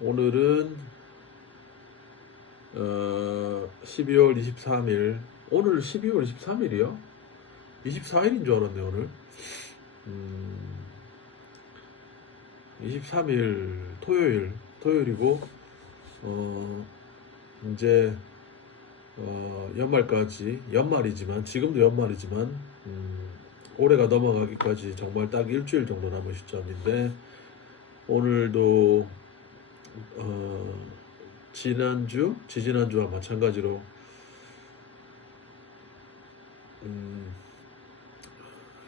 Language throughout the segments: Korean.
오늘은 12월 23일. 오늘 12월 23일이요? 24일인 줄 알았네 오늘. 23일 토요일이고 이제 연말이지만 지금도 연말이지만 올해가 넘어가기까지 정말 딱 일주일 정도 남은 시점인데, 오늘도 지지난주와 마찬가지로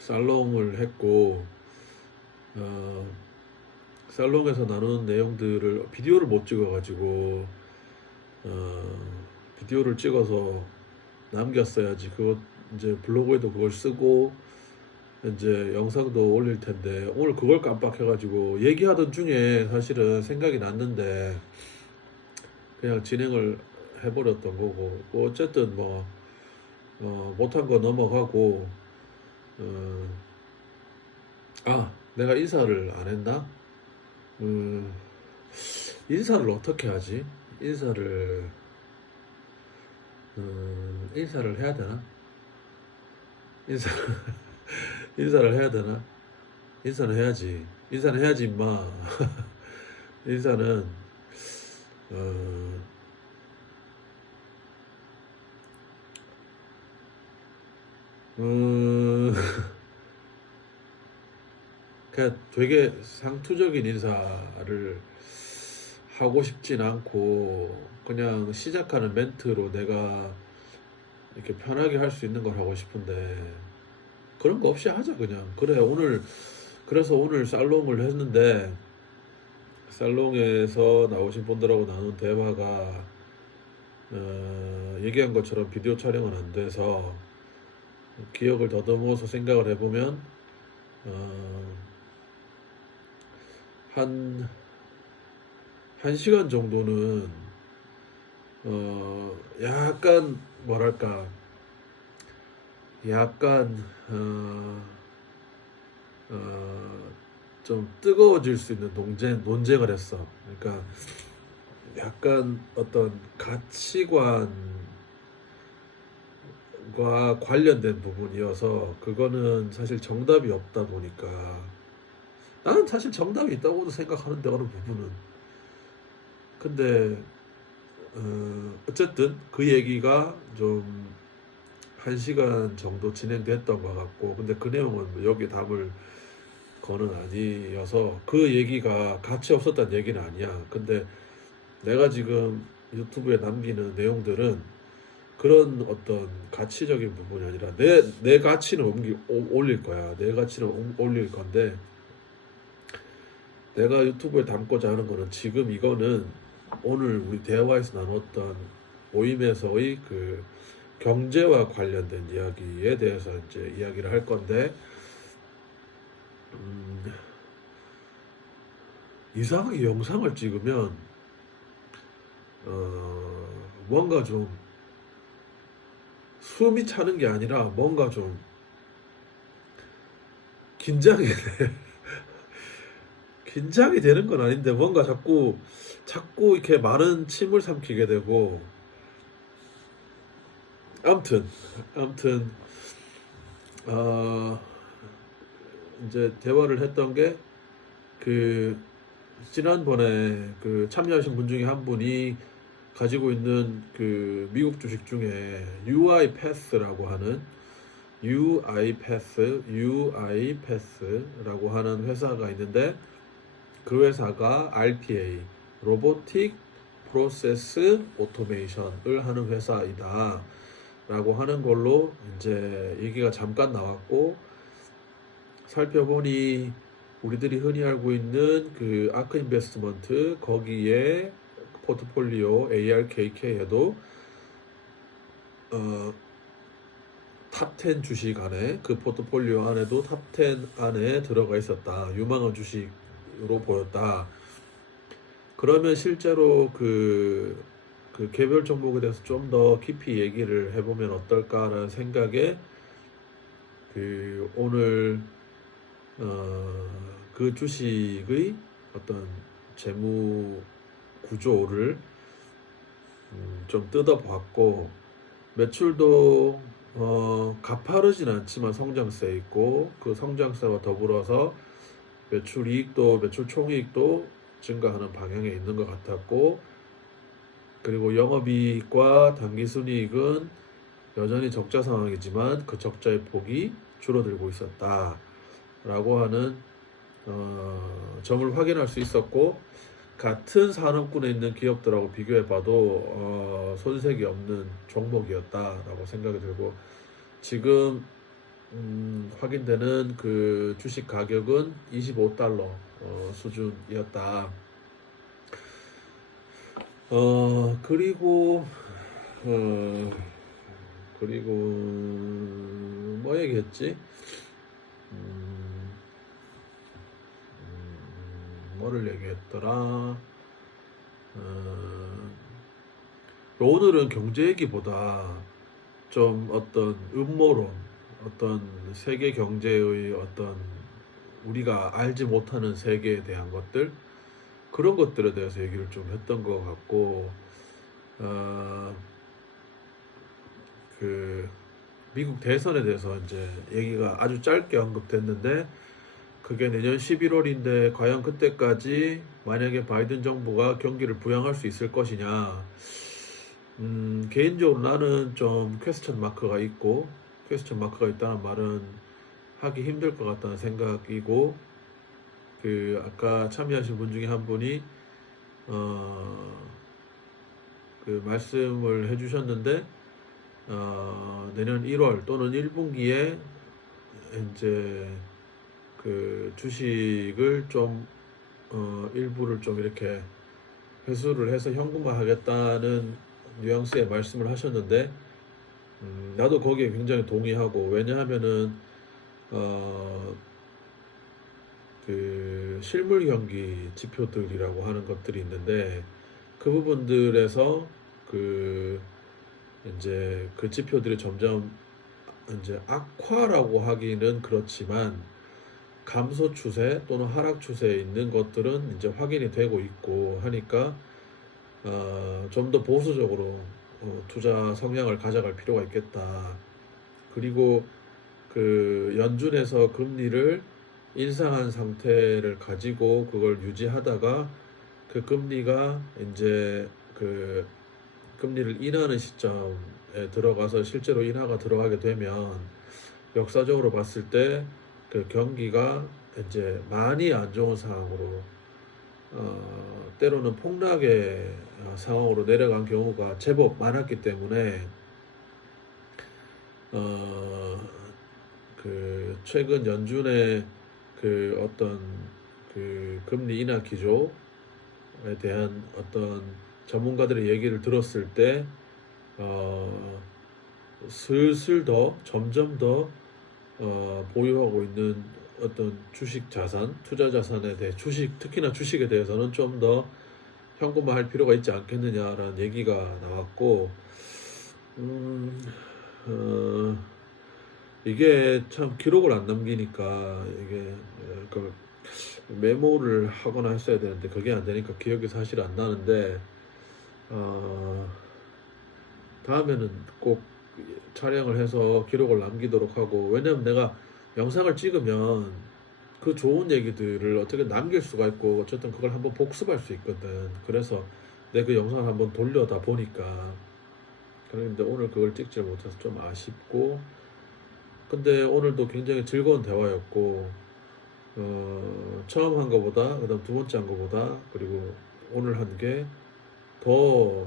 살롱을 했고, 살롱에서 나누는 내용들을 비디오를 못 찍어가지고 비디오를 찍어서 남겼어야지. 그거 이제 블로그에도 그걸 쓰고 이제 영상도 올릴 텐데, 오늘 그걸 깜빡해가지고 얘기하던 중에 사실은 생각이 났는데 그냥 진행을 해버렸던 거고, 뭐 어쨌든 못한 거 넘어가고, 내가 인사를 안 했나? 인사를 어떻게 하지? 인사를 해야 되나? 인사를 해야 되나? 인사는 해야지. 인사는 해야지, 임마. 인사는, 그냥 되게 상투적인 인사를 하고 싶진 않고, 그냥 시작하는 멘트로 내가 이렇게 편하게 할 수 있는 걸 하고 싶은데, 그런 거 없이 하자 그냥. 그래, 그래서 오늘 살롱을 했는데, 살롱에서 나오신 분들하고 나눈 대화가 얘기한 것처럼 비디오 촬영은 안 돼서, 기억을 더듬어서 생각을 해보면 한 1시간 정도는 약간 뭐랄까, 약간 좀 뜨거워질 수 있는 논쟁을 했어. 그러니까 약간 어떤 가치관과 관련된 부분이어서, 그거는 사실 정답이 없다 보니까, 나는 사실 정답이 있다고도 생각하는데 어느 부분은. 근데 어쨌든 그 얘기가 좀 1시간 정도 진행됐던 것 같고, 근데 그 내용은 뭐 여기 담을 거는 아니어서, 그 얘기가 가치 없었다는 얘기는 아니야. 근데 내가 지금 유튜브에 남기는 내용들은 그런 어떤 가치적인 부분이 아니라 내 가치는 올릴 거야. 내 가치는 올릴 건데, 내가 유튜브에 담고자 하는 거는, 지금 이거는 오늘 우리 대화에서 나눴던 모임에서의 그 경제와 관련된 이야기에 대해서 이제 이야기를 할 건데, 이상하게 영상을 찍으면 뭔가 좀 숨이 차는 게 아니라 뭔가 좀 긴장이 돼. 긴장이 되는 건 아닌데 뭔가 자꾸 이렇게 마른 침을 삼키게 되고, 아무튼 이제 대화를 했던 게, 그 지난번에 그 참여하신 분 중에 한 분이 가지고 있는 그 미국 주식 중에 UiPath라고 하는 회사가 있는데, 그 회사가 RPA, 로보틱 프로세스 오토메이션을 하는 회사이다 라고 하는 걸로 이제 얘기가 잠깐 나왔고, 살펴보니 우리들이 흔히 알고 있는 그 아크 인베스트먼트, 거기에 포트폴리오 ARKK에도 탑10 주식 안에, 그 포트폴리오 안에도 탑10 안에 들어가 있었다. 유망한 주식으로 보였다. 그러면 실제로 그 개별 종목에 대해서 좀 더 깊이 얘기를 해보면 어떨까라는 생각에, 그 오늘 그 주식의 어떤 재무 구조를 좀 뜯어봤고, 매출도 가파르진 않지만 성장세 있고, 그 성장세와 더불어서 매출 이익도 매출 총이익도 증가하는 방향에 있는 것 같았고, 그리고 영업이익과 당기순이익은 여전히 적자 상황이지만 그 적자의 폭이 줄어들고 있었다라고 하는 점을 확인할 수 있었고, 같은 산업군에 있는 기업들하고 비교해봐도 손색이 없는 종목이었다라고 생각이 들고, 지금 확인되는 그 주식 가격은 25달러 수준이었다. 그리고 그리고 뭐 얘기했지? 뭐를 얘기했더라? 오늘은 경제 얘기보다 좀 어떤 음모론, 어떤 세계 경제의 어떤 우리가 알지 못하는 세계에 대한 것들, 그런 것들에 대해서 얘기를 좀 했던 것 같고, 그 미국 대선에 대해서 이제 얘기가 아주 짧게 언급됐는데, 그게 내년 11월인데 과연 그때까지 만약에 바이든 정부가 경기를 부양할 수 있을 것이냐. 개인적으로 나는 좀 퀘스천 마크가 있고, 퀘스천 마크가 있다는 말은 하기 힘들 것 같다는 생각이고, 그 아까 참여하신 분 중에 한 분이 그 말씀을 해주셨는데, 내년 1월 또는 1분기에 이제 그 주식을 좀 일부를 좀 이렇게 회수를 해서 현금화하겠다는 뉘앙스의 말씀을 하셨는데, 나도 거기에 굉장히 동의하고, 왜냐하면은 그 실물 경기 지표들이라고 하는 것들이 있는데, 그 부분들에서 그 이제 그 지표들이 점점 이제 악화라고 하기는 그렇지만 감소 추세 또는 하락 추세에 있는 것들은 이제 확인이 되고 있고 하니까 좀 더 보수적으로 투자 성향을 가져갈 필요가 있겠다. 그리고 그 연준에서 금리를 인상한 상태를 가지고 그걸 유지하다가 그 금리가 이제 그 금리를 인하하는 시점에 들어가서 실제로 인하가 들어가게 되면 역사적으로 봤을 때 그 경기가 이제 많이 안 좋은 상황으로 때로는 폭락의 상황으로 내려간 경우가 제법 많았기 때문에 그 최근 연준의 그 어떤 그 금리 인하 기조에 대한 어떤 전문가들의 얘기를 들었을 때 슬슬 더 점점 더 보유하고 있는 어떤 주식 자산, 투자 자산에 대해 특히나 주식에 대해서는 좀 더 현금화할 필요가 있지 않겠느냐라는 얘기가 나왔고, 이게 참 기록을 안 남기니까 이게 그 메모를 하거나 했어야 되는데 그게 안 되니까 기억이 사실 안 나는데, 다음에는 꼭 촬영을 해서 기록을 남기도록 하고, 왜냐면 내가 영상을 찍으면 그 좋은 얘기들을 어떻게 남길 수가 있고 어쨌든 그걸 한번 복습할 수 있거든. 그래서 내 그 영상을 한번 돌려다 보니까, 그런데 오늘 그걸 찍지 못해서 좀 아쉽고, 근데 오늘도 굉장히 즐거운 대화였고, 처음 한 거보다 그다음 두 번째 한 거보다 그리고 오늘 한 게 더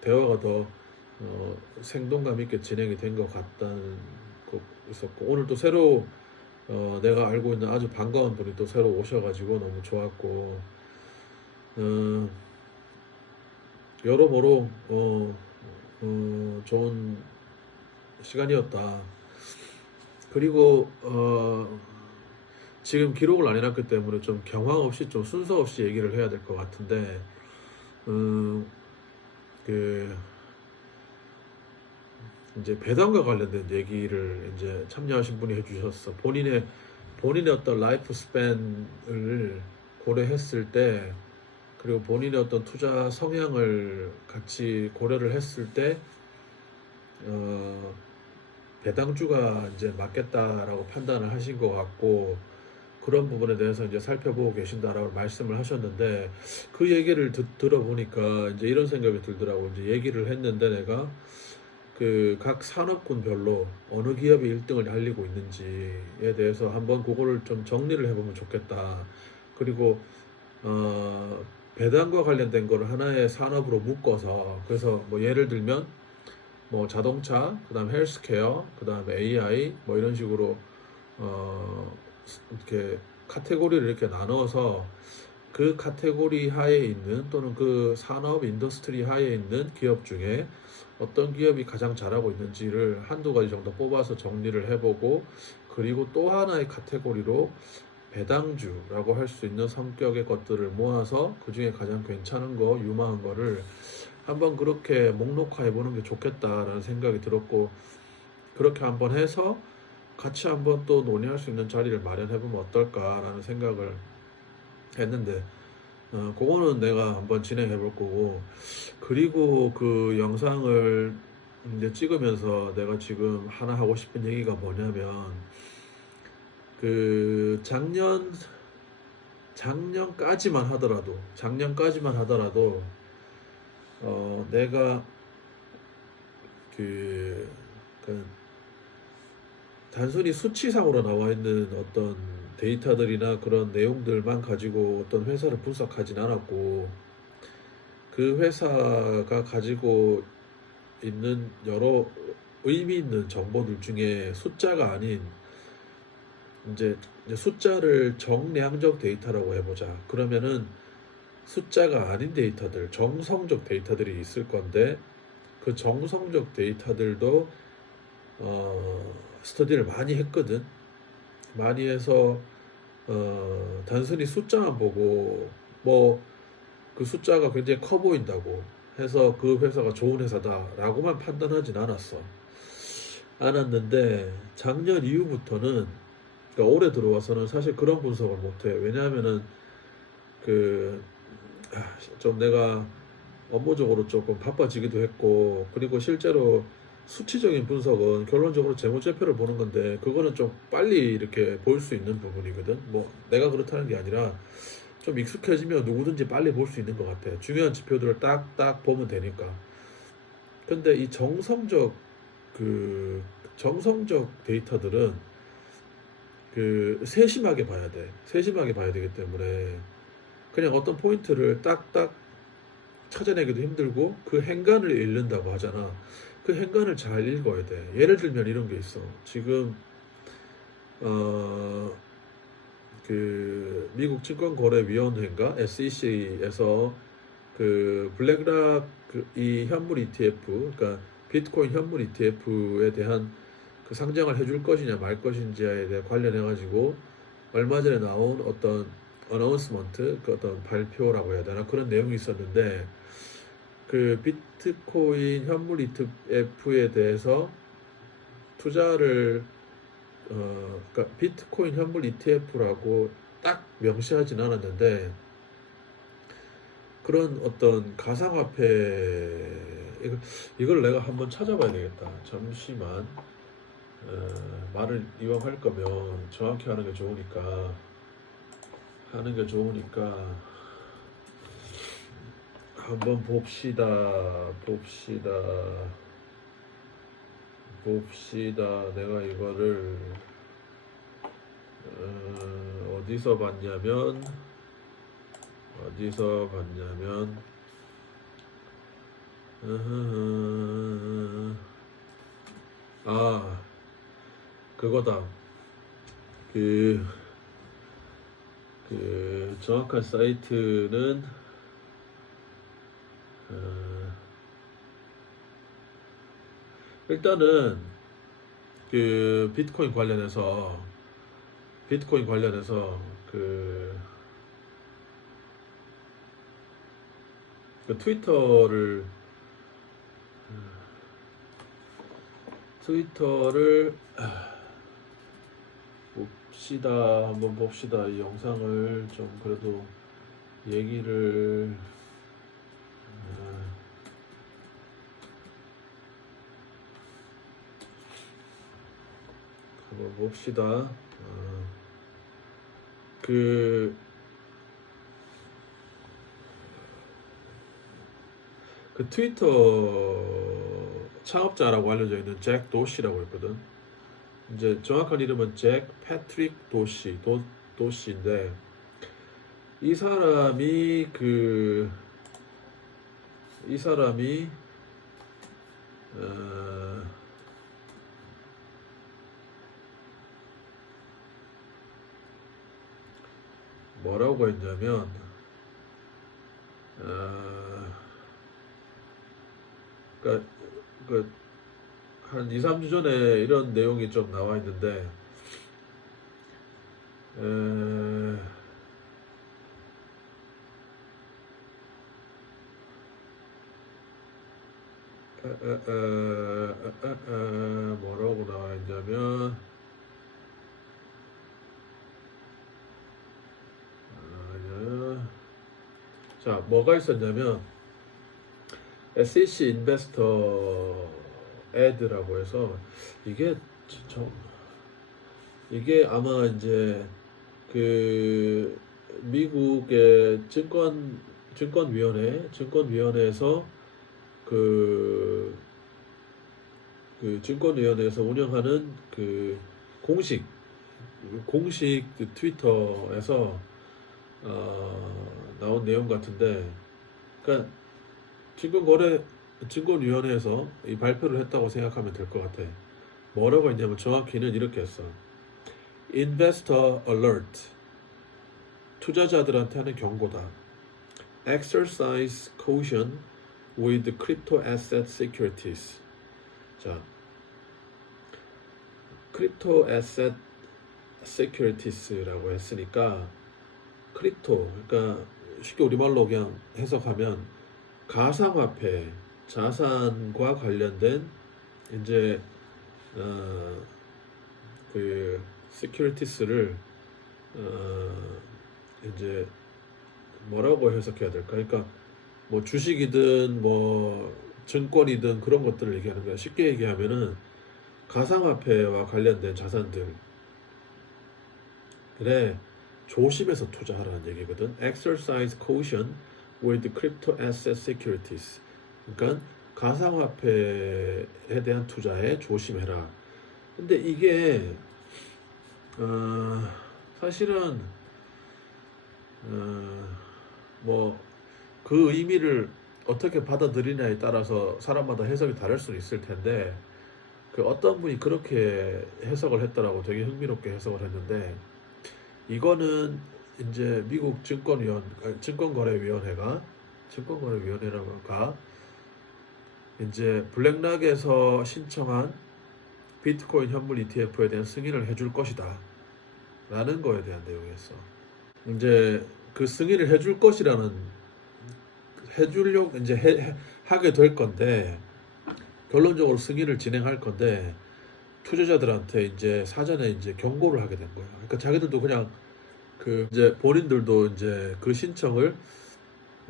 대화가 더 생동감 있게 진행이 된 것 같다는 거 있었고, 오늘 또 새로 내가 알고 있는 아주 반가운 분이 또 새로 오셔가지고 너무 좋았고, 여러모로 좋은 시간이었다. 그리고 지금 기록을 안 해놨기 때문에 좀 경황 없이 좀 순서 없이 얘기를 해야 될 것 같은데, 그 이제 배당과 관련된 얘기를 이제 참여하신 분이 해주셨어. 본인의 본인의 어떤 라이프 스팬을 고려했을 때, 그리고 본인의 어떤 투자 성향을 같이 고려를 했을 때 어, 배당주가 이제 맞겠다라고 판단을 하신 것 같고, 그런 부분에 대해서 이제 살펴보고 계신다라고 말씀을 하셨는데, 그 얘기를 들어보니까 이제 이런 생각이 들더라고. 이제 얘기를 했는데 내가 그 각 산업군별로 어느 기업이 1등을 달리고 있는지에 대해서 한번 그거를 좀 정리를 해보면 좋겠다. 그리고 어, 배당과 관련된 거를 하나의 산업으로 묶어서, 그래서 뭐 예를 들면 뭐 자동차, 그다음 헬스케어, 그다음에 AI 뭐 이런 식으로 어 이렇게 카테고리를 이렇게 나눠서 그 카테고리 하에 있는, 또는 그 산업 인더스트리 하에 있는 기업 중에 어떤 기업이 가장 잘하고 있는지를 한두 가지 정도 뽑아서 정리를 해보고, 그리고 또 하나의 카테고리로 배당주라고 할 수 있는 성격의 것들을 모아서 그 중에 가장 괜찮은 거, 유망한 거를 한번 그렇게 목록화해 보는 게 좋겠다라는 생각이 들었고, 그렇게 한번 해서 같이 한번 또 논의할 수 있는 자리를 마련해 보면 어떨까라는 생각을 했는데, 그거는 내가 한번 진행해 볼 거고. 그리고 그 영상을 이제 찍으면서 내가 지금 하나 하고 싶은 얘기가 뭐냐면, 그 작년까지만 하더라도 내가 그, 그 단순히 수치상으로 나와 있는 어떤 데이터들이나 그런 내용들만 가지고 어떤 회사를 분석하진 않았고, 그 회사가 가지고 있는 여러 의미 있는 정보들 중에 숫자가 아닌, 이제 숫자를 정량적 데이터라고 해보자. 그러면은 숫자가 아닌 데이터들, 정성적 데이터들이 있을 건데, 그 정성적 데이터들도 스터디를 많이 했거든. 많이 해서 단순히 숫자만 보고 뭐 그 숫자가 굉장히 커 보인다고 해서 그 회사가 좋은 회사다라고만 판단하진 않았는데, 작년 이후부터는, 그러니까 올해 들어와서는 사실 그런 분석을 못해. 왜냐하면은 그 좀 내가 업무적으로 조금 바빠지기도 했고, 그리고 실제로 수치적인 분석은 결론적으로 재무제표를 보는 건데, 그거는 좀 빨리 이렇게 볼 수 있는 부분이거든. 뭐 내가 그렇다는 게 아니라 좀 익숙해지면 누구든지 빨리 볼 수 있는 것 같아. 중요한 지표들을 딱딱 보면 되니까. 근데 이 정성적 데이터들은 그 세심하게 봐야 되기 때문에, 그냥 어떤 포인트를 딱딱 찾아내기도 힘들고 그 행간을 읽는다고 하잖아. 그 행간을 잘 읽어야 돼. 예를 들면 이런 게 있어. 지금 어, 그 미국 증권거래위원회인가 SEC에서 그 블랙락 이 현물 ETF, 그러니까 비트코인 현물 ETF에 대한 그 상장을 해줄 것이냐 말 것인지에 대해 관련해 가지고 얼마 전에 나온 어떤 어나운스먼트, 그 어떤 발표라고 해야 되나, 그런 내용이 있었는데, 그 비트코인 현물 ETF에 대해서 투자를 그러니까 비트코인 현물 ETF라고 딱 명시하진 않았는데, 그런 어떤 가상화폐, 이걸 내가 한번 찾아봐야 되겠다. 잠시만. 말을 이왕 할 거면 정확히 하는 게 좋으니까 한번 봅시다. 내가 이거를 어디서 봤냐면 그거다. 그 정확한 사이트는 일단은 그 비트코인 관련해서 그, 그 트위터를 한번 봅시다. 이 영상을 좀 그래도 얘기를 한번 봅시다. 그, 그 트위터 창업자라고 알려져 있는 잭 도시라고 있거든. 이제 정확한 이름은 잭 패트릭 도시인데 이 사람이 어, 뭐라고 했냐면 그러니까 한 2, 3주 전에 이런 내용이 좀 나와 있는데 뭐라고 나와 있냐면 자, 뭐가 있었냐면 SEC 인베스터 애드라고 해서 이게 이게 아마 이제 그 미국의 증권위원회에서 그 증권위원회에서 운영하는 그 공식 그 트위터에서 나온 내용 같은데, 그러니까 증권위원회에서 이 발표를 했다고 생각하면 될 것 같아. 뭐라고 했냐면 정확히는 이렇게 했어. Investor alert. 투자자들한테 하는 경고다. Exercise caution with crypto asset securities. 자, 크립토 애셋 세큐리티스라고 했으니까 크립토, 그러니까 쉽게 우리말로 그냥 해석하면 가상화폐 자산과 관련된 이제 그 시큐리티스를 이제 뭐라고 해석해야 될까? 그러니까 뭐 주식이든 뭐 증권이든 그런 것들을 얘기하는 거야. 쉽게 얘기하면은 가상화폐와 관련된 자산들 그래 조심해서 투자하라는 얘기거든. Exercise caution with crypto asset securities. 그러니까 가상화폐에 대한 투자에 조심해라. 근데 이게 사실은 뭐 그 의미를 어떻게 받아들이냐에 따라서 사람마다 해석이 다를 수는 있을 텐데 그 어떤 분이 그렇게 해석을 했더라고. 되게 흥미롭게 해석을 했는데 이거는 이제 미국 증권거래위원회가 이제 블랙락에서 신청한 비트코인 현물 ETF에 대한 승인을 해줄 것이다 라는 거에 대한 내용이었어. 이제 그 승인을 해주려고 이제 하게 될 건데 결론적으로 승인을 진행할 건데 투자자들한테 이제 사전에 이제 경고를 하게 된 거예요. 그러니까 자기들도 그냥 이제 본인들도 이제 그 신청을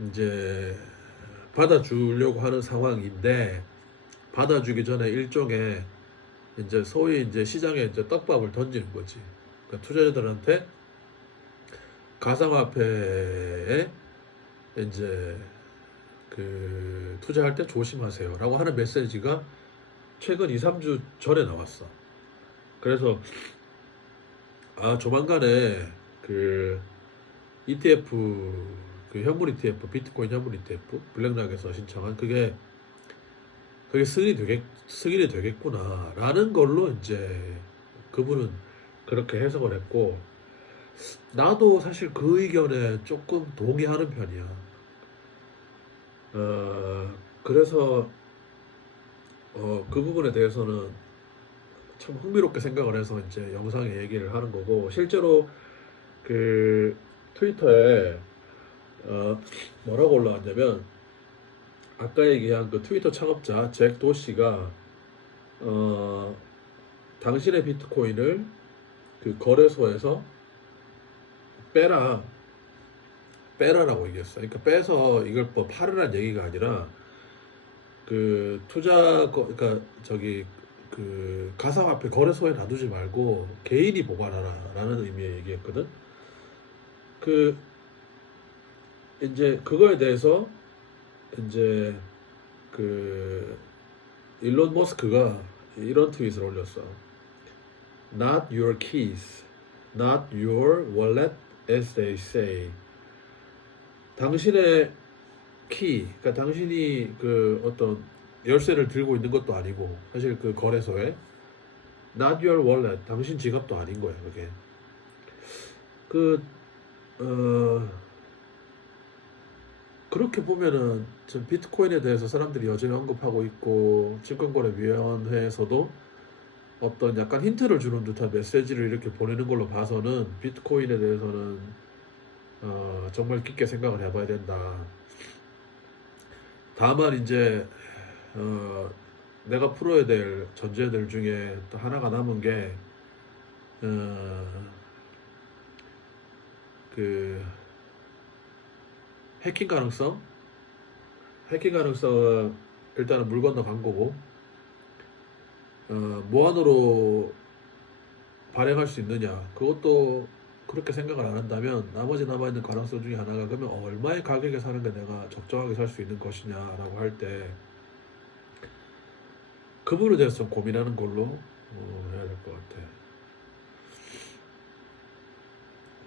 이제 받아주려고 하는 상황인데 받아주기 전에 일종의 이제 소위 이제 시장에 이제 떡밥을 던지는 거지. 그러니까 투자자들한테 가상화폐에 이제 그 투자할 때 조심하세요라고 하는 메시지가 최근 2, 3주 전에 나왔어. 그래서 조만간에 그 ETF 그 현물 ETF 비트코인 현물 ETF 블랙락에서 신청한 그게 승인이 되겠구나라는 걸로 이제 그분은 그렇게 해석을 했고 나도 사실 그 의견에 조금 동의하는 편이야. 그래서 그 부분에 대해서는 참 흥미롭게 생각을 해서 이제 영상에 얘기를 하는 거고 실제로 그 트위터에 뭐라고 올라왔냐면 아까 얘기한 그 트위터 창업자 잭 도시가 당신의 비트코인을 그 거래소에서 빼라라고 얘기했어. 그러니까 빼서 이걸 뭐 팔으란 얘기가 아니라 그 그러니까 저기 그 가상화폐 거래소에 놔두지 말고 개인이 보관하라라는 의미의 얘기했거든. 그 이제 그거에 대해서 이제 그 일론 머스크가 이런 트윗을 올렸어. Not your keys, not your wallet, as they say. 당신의 키, 그러니까 당신이 그 어떤 열쇠를 들고 있는 것도 아니고 사실 그 거래소에 not your wallet, 당신 지갑도 아닌 거야 그게. 그 그렇게 보면은 지금 비트코인에 대해서 사람들이 여전히 언급하고 있고 증권거래위원회에서도 어떤 약간 힌트를 주는 듯한 메시지를 이렇게 보내는 걸로 봐서는 비트코인에 대해서는 정말 깊게 생각을 해봐야 된다. 다만 이제 내가 풀어야 될 전제들 중에 또 하나가 남은 게 그 해킹 가능성은 일단은 물 건너 간 거고 무한으로 발행할 수 있느냐 그것도 그렇게 생각을 안 한다면 나머지 남아있는 가능성 중에 하나가 그러면 얼마의 가격에 사는 게 내가 적정하게 살 수 있는 것이냐라고 할 때 그 부분에 대해서 좀 고민하는 걸로 해야 될 것 같아.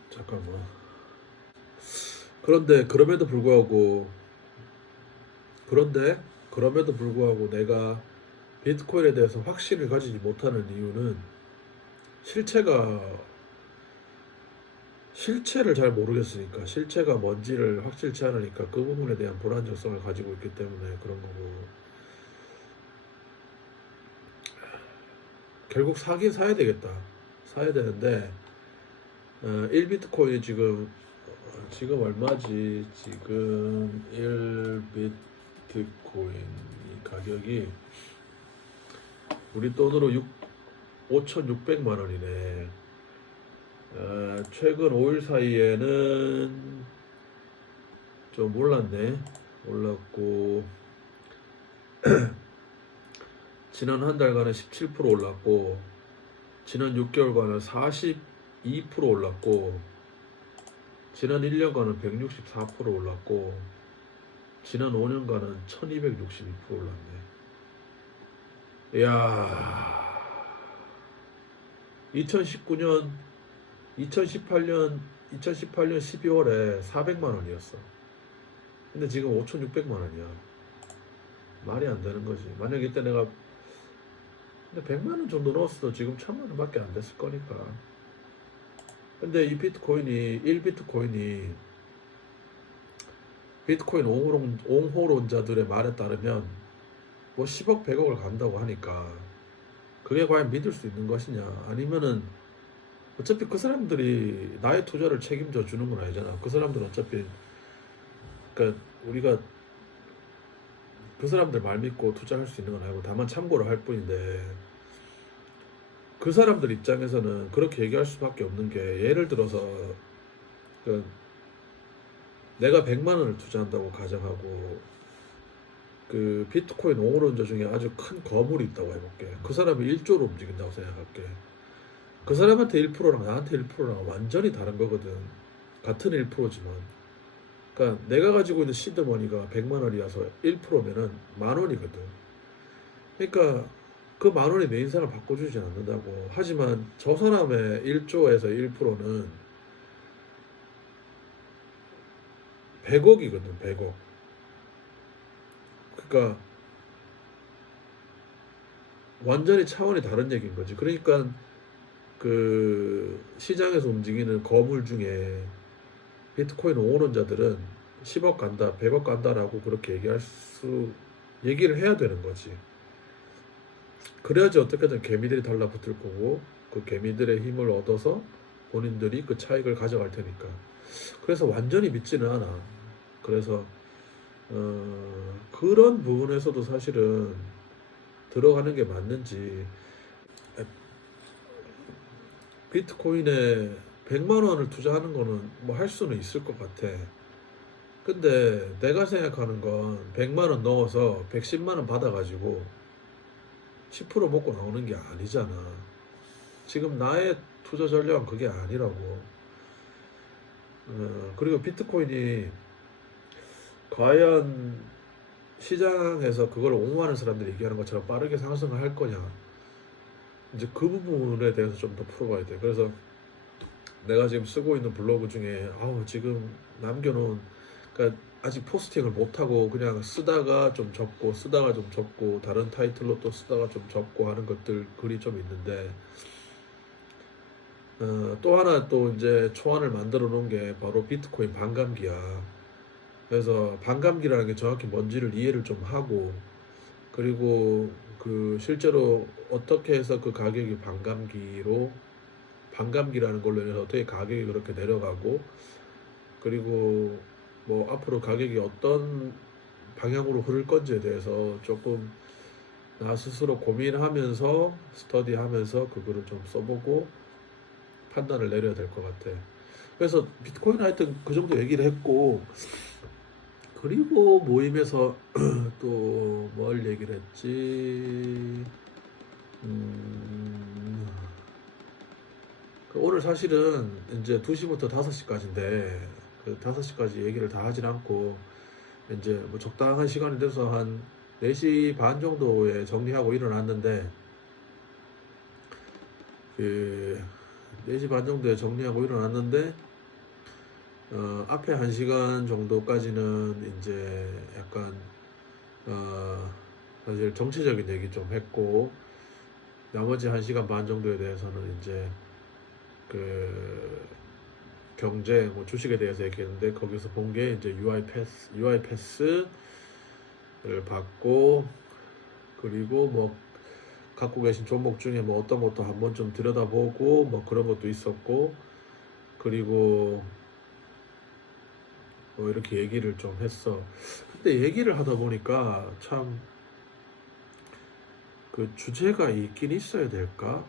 잠깐만. 그런데 그럼에도 불구하고 내가 비트코인에 대해서 확신을 가지지 못하는 이유는 실체를 잘 모르겠으니까 실체가 뭔지를 확실치 않으니까 그 부분에 대한 불안정성을 가지고 있기 때문에 그런 거고 결국 사긴 사야 되겠다. 사야 되는데 1비트코인이 지금 얼마지? 지금 1비트코인 가격이 우리 돈으로 5,600만 원이네. 최근 5일 사이에는 좀 올랐고 지난 한 달간은 17% 올랐고 지난 6개월간은 42% 올랐고 지난 1년간은 164% 올랐고 지난 5년간은 1262% 올랐네. 이야, 2018년 12월에 400만 원이었어. 근데 지금 5,600만 원이야. 말이 안 되는 거지. 만약 이때 내가 근데 100만 원 정도 넣었어도 지금 1,000만 원밖에 안 됐을 거니까. 근데 이 비트코인이 1비트코인이 비트코인 옹호론자들의 말에 따르면 뭐 10억 100억을 간다고 하니까 그게 과연 믿을 수 있는 것이냐 아니면은 어차피 그 사람들이 나의 투자를 책임져 주는 건 아니잖아. 그 사람들은 어차피 그러니까 우리가 그 사람들 말 믿고 투자할 수 있는 건 아니고 다만 참고를 할 뿐인데 그 사람들 입장에서는 그렇게 얘기할 수밖에 없는 게 예를 들어서 그 내가 100만 원을 투자한다고 가정하고 그 비트코인 옹호론자 중에 아주 큰 거물이 있다고 해볼게. 그 사람이 1조로 움직인다고 생각할게. 그 사람한테 1%랑 나한테 1%랑 완전히 다른 거거든. 같은 1%지만. 그러니까 내가 가지고 있는 시드머니가 100만 원이라서 1%면은 만 원이거든. 그러니까 그 만 원이 내 인생을 바꿔주지 않는다고. 하지만 저 사람의 1조에서 1%는 100억이거든. 100억. 그러니까 완전히 차원이 다른 얘기인 거지. 그러니까 그 시장에서 움직이는 거물 중에 비트코인 옹호론자들은 10억 간다, 100억 간다라고 그렇게 얘기를 해야 되는 거지. 그래야지 어떻게든 개미들이 달라붙을 거고 그 개미들의 힘을 얻어서 본인들이 그 차익을 가져갈 테니까. 그래서 완전히 믿지는 않아. 그래서 그런 부분에서도 사실은 들어가는 게 맞는지 비트코인에 100만 원을 투자하는 거는 뭐 할 수는 있을 것 같아. 근데 내가 생각하는 건 100만 원 넣어서 110만 원 받아가지고 10% 먹고 나오는 게 아니잖아. 지금 나의 투자 전략은 그게 아니라고. 그리고 비트코인이 과연 시장에서 그걸 옹호하는 사람들이 얘기하는 것처럼 빠르게 상승을 할 거냐. 이제 그 부분에 대해서 좀 더 풀어봐야 돼. 그래서 내가 지금 쓰고 있는 블로그 중에 지금 남겨놓은, 그러니까 아직 포스팅을 못하고 그냥 쓰다가 좀 접고 쓰다가 좀 접고 다른 타이틀로 또 쓰다가 좀 접고 하는 것들 글이 좀 있는데, 또 하나 또 이제 초안을 만들어 놓은 게 바로 비트코인 반감기야. 그래서 반감기라는 게 정확히 뭔지를 이해를 좀 하고, 그리고 그 실제로 어떻게 해서 그 가격이 반감기라는 걸로 인해서 어떻게 가격이 그렇게 내려가고, 그리고 뭐 앞으로 가격이 어떤 방향으로 흐를 건지에 대해서 조금 나 스스로 고민하면서 스터디하면서 그거를 좀 써보고 판단을 내려야 될 것 같아. 그래서 비트코인 하여튼 그 정도 얘기를 했고, 그리고 모임에서 또 뭘 얘기를 했지? 오늘 사실은 이제 2시부터 5시까지인데 그 5시까지 얘기를 다 하진 않고 이제 뭐 적당한 시간이 돼서 한 4시 반 정도에 정리하고 일어났는데, 그 4시 반 정도에 정리하고 일어났는데 앞에 1시간 정도까지는 이제 약간 사실 정치적인 얘기 좀 했고, 나머지 1시간 반 정도에 대해서는 이제 그 경제 뭐 주식에 대해서 얘기했는데, 거기서 본 게 이제 UI 패스를 받고, 그리고 뭐 갖고 계신 종목 중에 뭐 어떤 것도 한번 좀 들여다보고 뭐 그런 것도 있었고, 그리고 뭐 이렇게 얘기를 좀 했어. 근데 얘기를 하다 보니까 참 그 주제가 있긴 있어야 될까?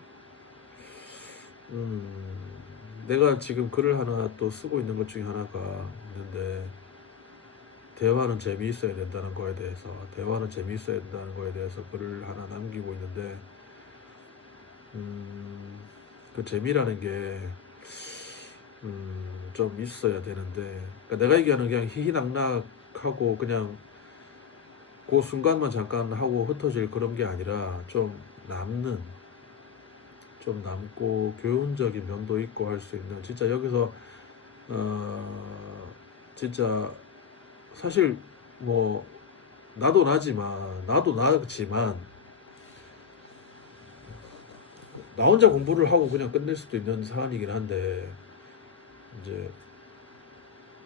내가 지금 글을 하나 또 쓰고 있는 것 중에 하나가 있는데, 대화는 재미있어야 된다는 거에 대해서 글을 하나 남기고 있는데, 그 재미라는 게 좀 있어야 되는데, 그러니까 내가 얘기하는 그냥 희희낙낙하고 그냥 그 순간만 잠깐 하고 흩어질 그런 게 아니라 좀 남고 교훈적인 면도 있고 할 수 있는, 진짜 여기서 진짜 사실 뭐 나도 나지만 나 혼자 공부를 하고 그냥 끝낼 수도 있는 사안이긴 한데, 이제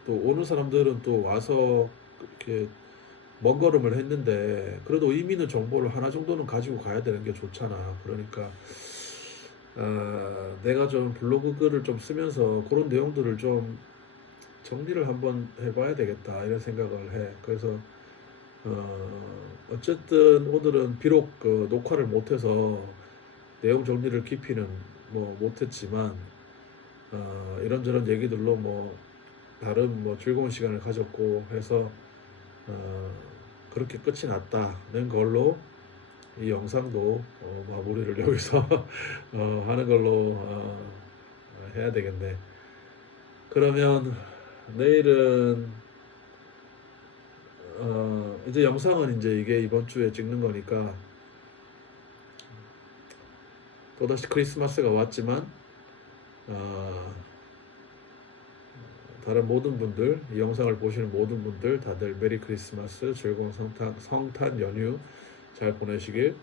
또 오는 사람들은 또 와서 이렇게 먼 걸음을 했는데 그래도 의미 있는 정보를 하나 정도는 가지고 가야 되는 게 좋잖아. 그러니까 내가 좀 블로그 글을 좀 쓰면서 그런 내용들을 좀 정리를 한번 해봐야 되겠다 이런 생각을 해. 그래서 어쨌든 오늘은 비록 그 녹화를 못해서 내용 정리를 깊이는 뭐 못했지만 이런저런 얘기들로 뭐 나름 뭐 즐거운 시간을 가졌고 해서 그렇게 끝이 났다는 걸로 이 영상도 마무리를 여기서 하는 걸로 해야 되겠네. 그러면 내일은 이제 영상은 이제 이게 이번 주에 찍는 거니까 또다시 크리스마스가 왔지만 다른 모든 분들, 이 영상을 보시는 모든 분들 다들 메리 크리스마스, 즐거운 성탄 연휴 잘 보내시길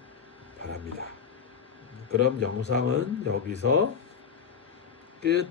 바랍니다. 그럼 영상은 여기서 끝.